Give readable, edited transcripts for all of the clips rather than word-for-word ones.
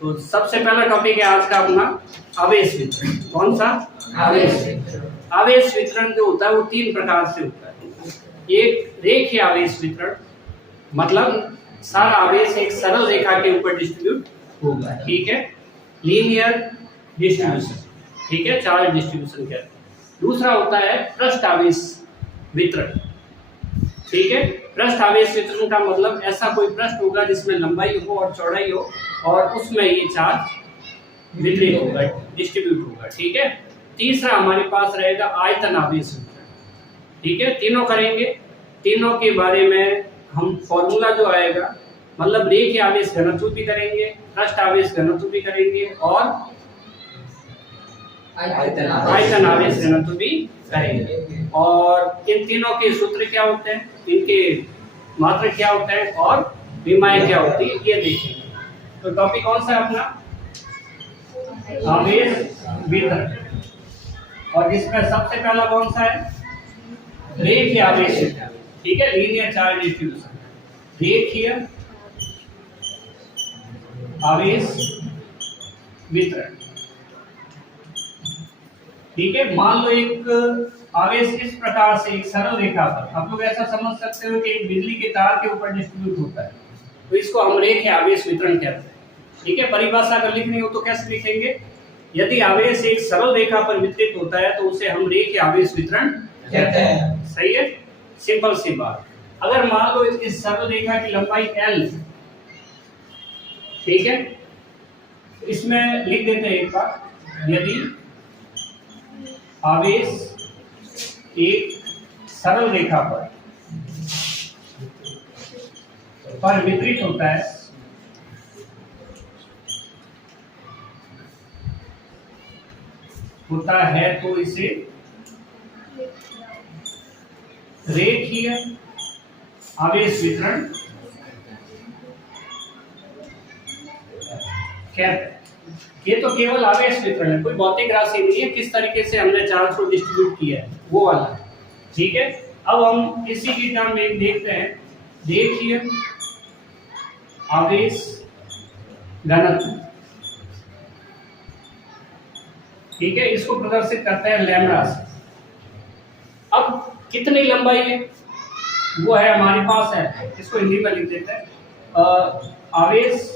तो सबसे पहला टॉपिक है आज का अपना आवेश वितरण। कौन सा? आवेश वितरण। आवेश वितरण जो होता है वो तीन प्रकार से होता है। एक रेखीय आवेश वितरण, मतलब सारा आवेश एक सरल रेखा के ऊपर डिस्ट्रीब्यूट होगा, ठीक है, लीनियर डिस्ट्रीब्यूशन, ठीक है, चार्ज डिस्ट्रीब्यूशन कहते हैं। दूसरा होता है पृष्ठ आवेश वितरण, ठीक है। पृष्ठ आवेश वितरण का मतलब ऐसा कोई पृष्ठ होगा जिसमें लंबाई हो और चौड़ाई हो और उसमें ये चार्ज वितरित होगा, डिस्ट्रीब्यूट होगा, ठीक है। तीसरा हमारे पास रहेगा आयतन आवेश वितरण, ठीक है। तीनों करेंगे, तीनों के बारे में हम फॉर्मूला जो आएगा, मतलब रेखीय आवेश घनत्व भी करेंगे, पृष्ठ आवेश घनत्व भी करेंगे और आयतन आवेश घनत्व भी करेंगे। और इन तीनों के सूत्र क्या होते हैं, इनके मात्रक क्या होते हैं और विमाएं क्या होती है, ये देखेंगे। तो टॉपिक कौन सा है अपना? आवेश वितरण। और जिसमें सबसे पहला कौन सा है? रेखीय आवेश वितरण, ठीक है, लीनियर चार्ज डिस्ट्रीब्यूशन, रेखीय आवेश वितरण, ठीक है। मान लो एक आवेश इस प्रकार से एक सरल रेखा पर, आप लोग ऐसा समझ सकते हो कि एक बिजली के तार के ऊपर डिस्ट्रीब्यूट होता है, तो इसको हम रेखीय आवेश वितरण कहते हैं, ठीक है। परिभाषा अगर लिखनी हो तो कैसे लिखेंगे? यदि आवेश एक सरल रेखा पर वितरित होता है तो उसे हम रेखीय आवेश वितरण कहते हैं, सही है, सिंपल सी बात। अगर मान लो इस सरल रेखा की लंबाई L, ठीक है, इसमें लिख देते हैं एक बार, यदि आवेश एक सरल रेखा पर वितरित होता है तो इसे रेखीय आवेश वितरण कहते हैं। ये तो केवल आवेश वितरण है, कोई भौतिक राशि नहीं है, किस तरीके से हमने चार्ज को डिस्ट्रीब्यूट किया है वो वाला, ठीक है। अब हम इसी की टर्म में देखते हैं रेखीय आवेश घनत्व, ठीक है, इसको प्रदर्शित करते हैं लैम्ब्डा से। अब कितनी लंबाई है वो है हमारे पास है, इसको हिंदी में लिख देते हैं आवेश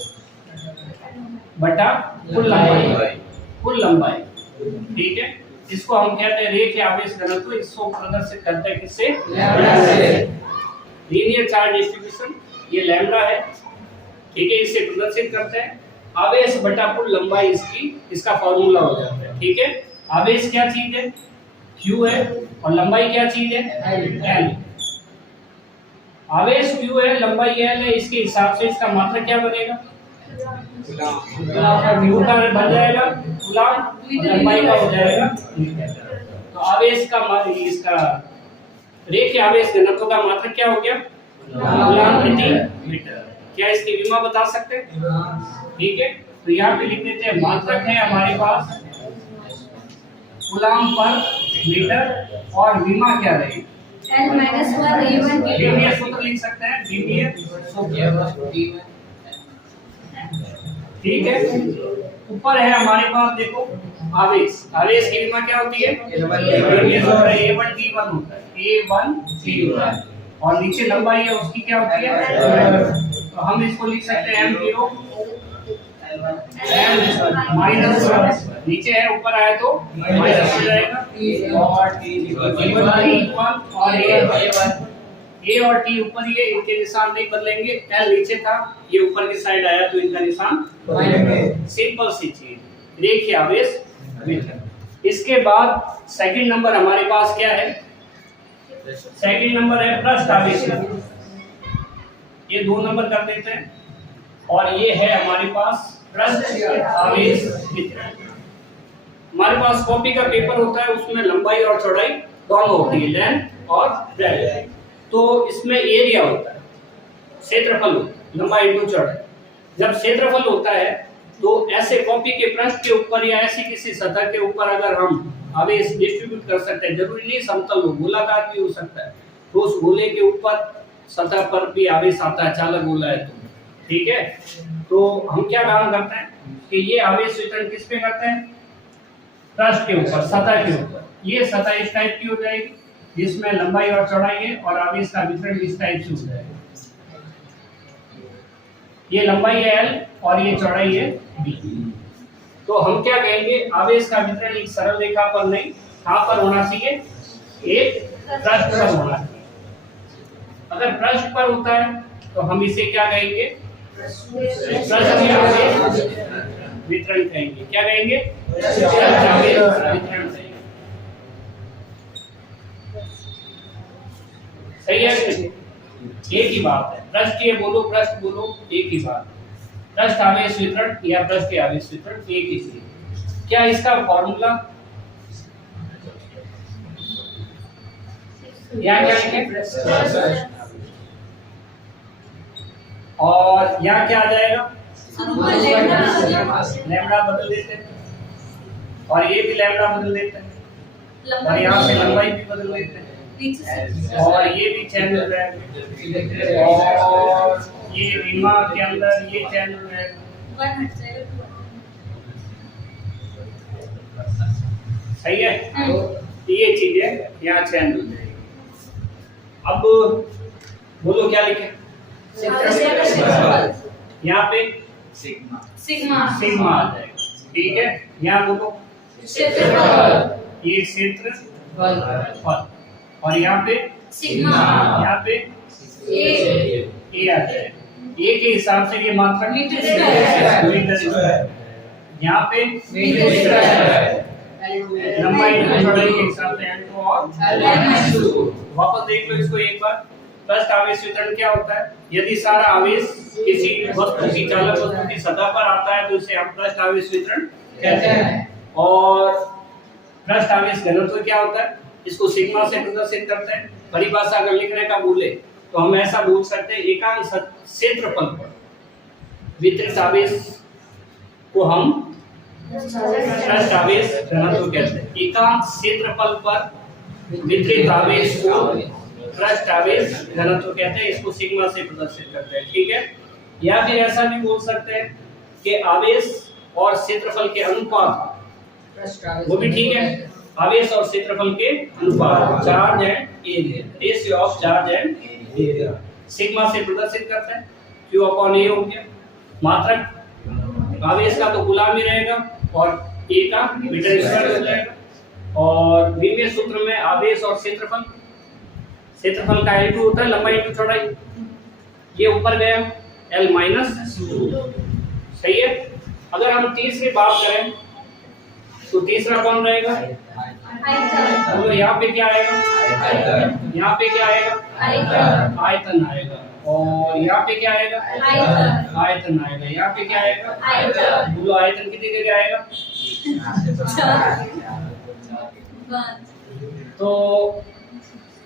बटा कुल लंबाई, ठीक है। इसको हम कहते हैं रेखीय आवेश घनत्व, इसको प्रदर्शित करते हैं किससे? लीनियर चार्ज डिस्ट्रीब्यूशन, ये लैम्ब्डा है, ठीक है, इससे प्रदर्शित करते हैं आवेश बटा कुल लंबाई, इसका फॉर्मूला हो जाता है, ठीक है। आवेश क्या चीज है? Q है, और लंबाई क्या चीज है? L। आवेश Q है, लंबाई L है, इसके हिसाब से इसका मात्रक क्या बनेगा? Q का बन जाएगा कूलम, लंबाई का हो जाएगा। तो आवेश का इसका रेखीय आवेश घनत्व का मात्रक क्या हो गया? कूलम प्रति मीटर। क्या इसकी विमा बता सकते हैं? ठीक है, तो यहाँ पे लिख देते हैं मात्रक है हमारे पास कूलम पर मीटर, और विमा क्या रहेगी? लीनियर सूत्र लिख सकते हैं, लीनियर सूत्र, ठीक है। ऊपर है हमारे पास देखो आवेश, आवेश की विमा क्या होती है? लीनियर सूत्र A1T1 होता है, A1T1, और नीचे लंबाई है उसकी क्या होती है? तो हम इसको लिख सकते हैं M0 माइनस, नीचे है ऊपर आया तो माइनस हो जाएगा, और T1 और A और T ऊपर ही है, इनके निशान नहीं बदलेंगे, L नीचे था, ये ऊपर की साइड आया तो इनका निशान बदलेंगे। सिंपल सी चीज, रेखीय आवेश वितरण। इसके बाद सेकंड नंबर हमारे पास क्या है? सेकंड नंबर है पृष्ठ आवेश वितरण, ये 2 नंबर कर देते हैं, और ये है हमारे पास पृष्ठ आवेश वितरण। हमारे पास कॉपी का पेपर होता है, उसमें लंबाई और चौड़ाई दोनों होती है, लेंथ और ब्रेड्थ। तो इसमें एरिया होता है, क्षेत्रफल होता है, लंबाई इंटू चौड़ाई। जब क्षेत्रफल होता है तो ऐसे कॉपी के पृष्ठ के ऊपर या ऐसी किसी सतह के ऊपर अगर हम आवेश डिस्ट्रीब्यूट कर सकते हैं, जरूरी नहीं समतल हो, गोलाकार भी हो सकता है, तो उस गोले के ऊपर सतह पर भी आवेश आता है, चालक गोला है तो, ठीक है, तो हम क्या काम करते हैं कि ये आवेश वितरण किस पे करते हैं, पृष्ठ के ऊपर, सतह के ऊपर। ये सतह इस टाइप की हो जाएगी जिसमें लंबाई और चौड़ाई है और आवेश का वितरण इस टाइप से हो जाएगा। ये लंबाई है L और ये चौड़ाई है B। तो हम क्या कहेंगे, आवेश का वितरण एक सरल रेखा पर नहीं, कहां पर होना चाहिए, एक पृष्ठ पर होना चाहिए। अगर पृष्ठ पर होता है तो हम इसे क्या कहेंगे, पृष्ठ आवेश वितरण कहेंगे। क्या कहेंगे, पृष्ठ आवेश वितरण कहेंगे। सही है, एक ही बात है। पृष्ठ ये बोलो, पृष्ठ बोलो, एक ही बात। पृष्ठ आवेश वितरण या पृष्ठ आवेश वितरण एक ही चीज। क्या इसका फॉर्मूला या क्या लिखें, और यहाँ क्या आ जाएगा, लैम्डा बदल देते हैं, और ये भी लैम्डा बदल देते हैं, और यहाँ पे लंबाई भी बदल देते हैं, और ये भी चेंज हो जाएगा, और ये रीमा के अंदर ये चेंज हो जाएगा। सही है, तो ये चीजें यहाँ चेंज हो जाएगी। अब बोलो क्या लिखे, यहाँ पे सिग्मा सिग्मा आ जाएगा। ठीक है, यहाँ बोलो क्षेत्रफल, ये क्षेत्रफल, और यहाँ पे सिग्मा, यहाँ पे ए आ जाएगा। ए के हिसाब से ये मात्रा मीटर स्क्वायर, यहाँ पे मीटर स्क्वायर, लंबाई चौड़ाई के हिसाब से L2 और L2। वापस देख लो इसको एक बार। पृष्ठ आवेश वितरण क्या होता है, यदि सारा आवेश किसी वस्तु की चालक वस्तु की सतह पर आता है तो इसे हम पृष्ठ आवेश वितरण कहते हैं। और पृष्ठ आवेश घनत्व क्या होता है, इसको सिग्मा से प्रदर्शित करते हैं। परिभाषा अगर लिखने का बोले तो हम ऐसा बोल सकते हैं, एकांक क्षेत्रफल पर वितरित आवेश को हम पृष्ठ आवेश घनत्व कहते हैं। एकांक क्षेत्रफल पर वितरित आवेश को पृष्ठ आवेश घनत्व कहते हैं, इसको सिग्मा से प्रदर्शित करते हैं। ठीक है, या फिर ऐसा भी बोल सकते हैं कि आवेश और क्षेत्रफल के अनुपात, वो भी ठीक है, आवेश और क्षेत्रफल के अनुपात, charge and area, ratio of charge and area, sigma से प्रदर्शित करते हैं। Q अपॉन A हो गया, मात्रक आवेश का तो गुलाम ही रहेगा और A का मीटर स्क्वायर हो जाएगा। और द्विमीय सूत्र में आवेश और क्षेत्रफल, क्षेत्रफल का L2 होता है, लंबाई इंटू चौड़ाई, ये ऊपर गया L माइनस 2। सही है, अगर हम तीसरी बात करें तो तीसरा कौन रहेगा, तो यहाँ पे क्या आएगा, यहाँ पे क्या आएगा, आयतन आएगा, और यहाँ पे क्या आएगा, आयतन आएगा, यहाँ पे क्या आएगा, बोलो आयतन कितनी जगह आएगा, तो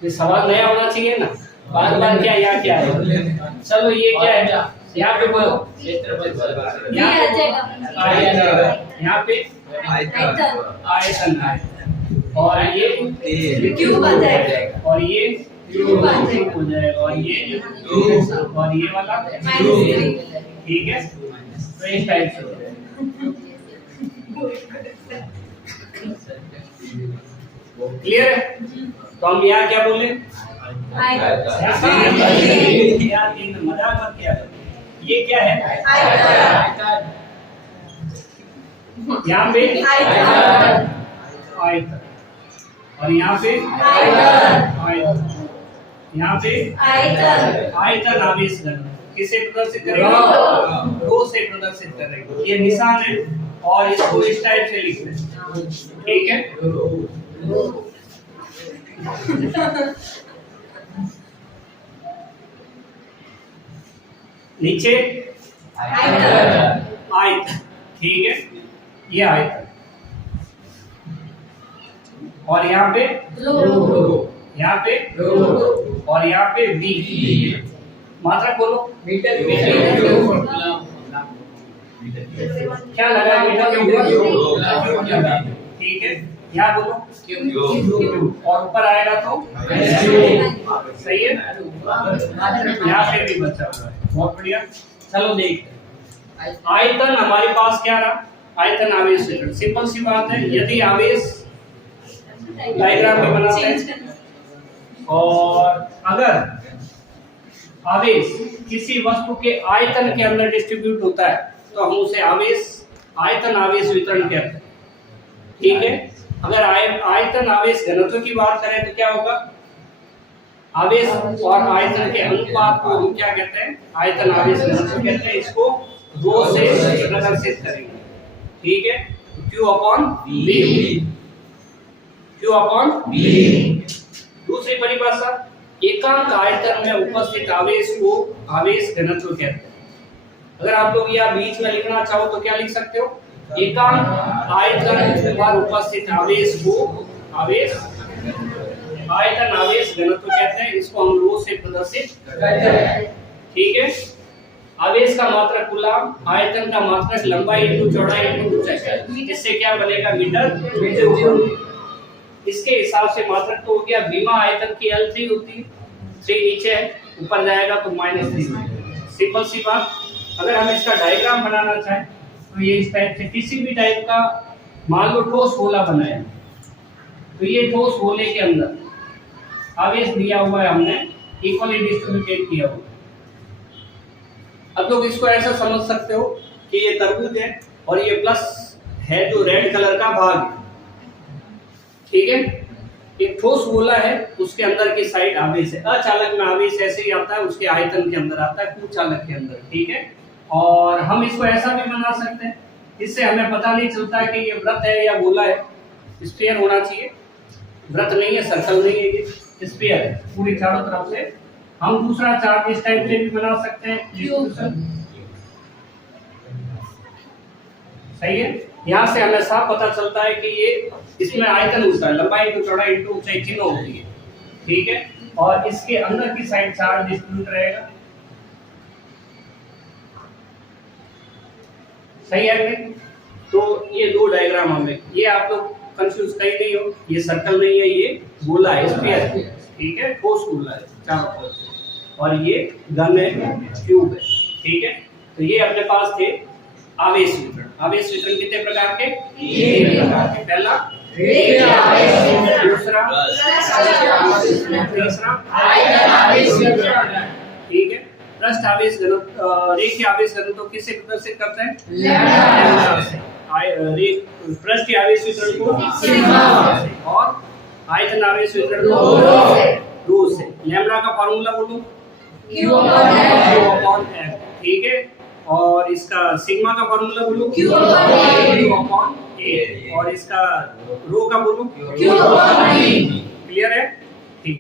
ये सवाल नया होना चाहिए ना, बार बार क्या यहाँ क्या है। चलो ये क्या है, यहाँ पे बोलो यहाँ पे आयतन है, और ये क्यूब आ जाएगा, और ये क्यूब हो जाएगा, और ये वाला ठीक है। तो इस टाइप से क्लियर है। तो हम यहाँ क्या बोले, मजाक मत किया, ये क्या है, यहाँ पे आयतन, और यहाँ पे आयतन, यहाँ पे आयतन आवेश घनत्व किसे प्रदर्शित करेगा, रो से प्रदर्शित करेगा। ये निशान है और इसको इस टाइप से लिख लें, ठीक है। नीचे आयतन, ठीक है, ये आयतन, और यहाँ पे यहाँ पे और यहाँ पे V, मात्रा बोलो मीटर, क्या लगा मीटर के ऊपर, ठीक है। यहाँ बोलो क्यूब, और ऊपर आएगा तो सही है, यहाँ पे भी बचा हुआ है, बहुत बढ़िया। चलो देखते हैं। आयतन हमारे पास क्या रहा, आयतन आवेश वितरण। सिंपल सी बात है, यदि आवेश डायग्राम में बनाते हैं और अगर आवेश किसी वस्तु के आयतन के अंदर डिस्ट्रीब्यूट होता है तो हम उसे आयतन आवेश वितरण कहते हैं। ठीक है, अगर आयतन आवेश घनत्व की बात करें तो क्या होगा, आवेश और आयतन के अनुपात को हम क्या कहते हैं, आयतन आवेश घनत्व कहते हैं। इसको रो से प्रदर्शित करेंगे। ठीक है, Q upon V, Q upon V। दूसरी परिभाषा, एकांक आयतन में उपस्थित आवेश को आवेश घनत्व कहते हैं। अगर आप लोग यह बीच में लिखना चाहो तो क्या लिख सकते हो, एकांक आयतन पर उपस्थित आवेश को आयतन आवेश घनत्व कहते हैं। इसको हम रो से प्रदर्शित करते हैं। ठीक है, आवेश का मात्रक कूलम, आयतन का मात्रक लंबाई इंटू चौड़ाई इंटू ऊंचाई, इससे क्या बनेगा, मीटर। इसके हिसाब से मात्रक तो हो गया, बीमा आयतन की L3 होती है, 3 नीचे है, ऊपर जाएगा तो -3। सिंपल सी बात। अगर हम इसका डायग्राम बनाना चाहें तो ये इस टाइप से, किसी भी टाइप का मान लो ठोस गोला बनाया तो ये ठोस गोले के अंदर आवेश दिया हुआ है, हमने इक्वली डिस्ट्रीब्यूटेड किया हुआ। अब लोग इसको ऐसा समझ सकते हो कि ये तरबूज है और ये प्लस है जो रेड कलर का भाग है। ठीक है, एक ठोस गोला है, उसके अंदर की साइड आवेश है। अचालक में आवेश ऐसे ही आता है, उसके आयतन के अंदर आता है, कुचालक के अंदर। ठीक है, और हम इसको ऐसा भी बना सकते हैं, इससे हमें पता नहीं चलता है कि ये वृत्त है या गोला है। स्फीयर होना चाहिए, वृत्त नहीं है, सर्कल नहीं है, ये स्फीयर है पूरी चारों तरफ से। हम दूसरा चार्ट इस टाइप से भी बना सकते हैं। सही है, यहाँ से हमें साफ पता चलता है कि ये इसमें आयतन होता है, लंबाई इंटू चौड़ाई इंटू ऊंचाई तीनों होती है। ठीक है, और इसके अंदर की साइड चार्ज डिस्ट्रीब्यूट रहेगा। सही है। तो ये दो डायग्राम हमें, ये आप लोग कंफ्यूज कहीं नहीं हो, ये सर्कल नहीं है, ये गोला है, स्फीयर है। ठीक है, ठोस गोला है चारों तरफ, और ये घन है, क्यूब है। ठीक है, तो ये अपने पास थे आवेश वितरण। आवेश वितरण कितने प्रकार के, 3 प्रकार के। पहला रेखीय आवेश वितरण, दूसरा तीसरा आयतन आवेश वितरण। ठीक है, पृष्ठ आवेश घनत्व, रेखीय आवेश घनत्व किससे प्रदर्शित करते हैं, लैम्डा से। पृष्ठ आवेश वितरण को सिग्मा से, और आयतन आवेश वितरण को रो से। लैम्डा का फार्मूला बोलो, Q अपॉन F। ठीक है, और इसका सिग्मा का फार्मूला बोलो, Q अपॉन A, और इसका रो का बोलो, Q अपॉन V। क्लियर है।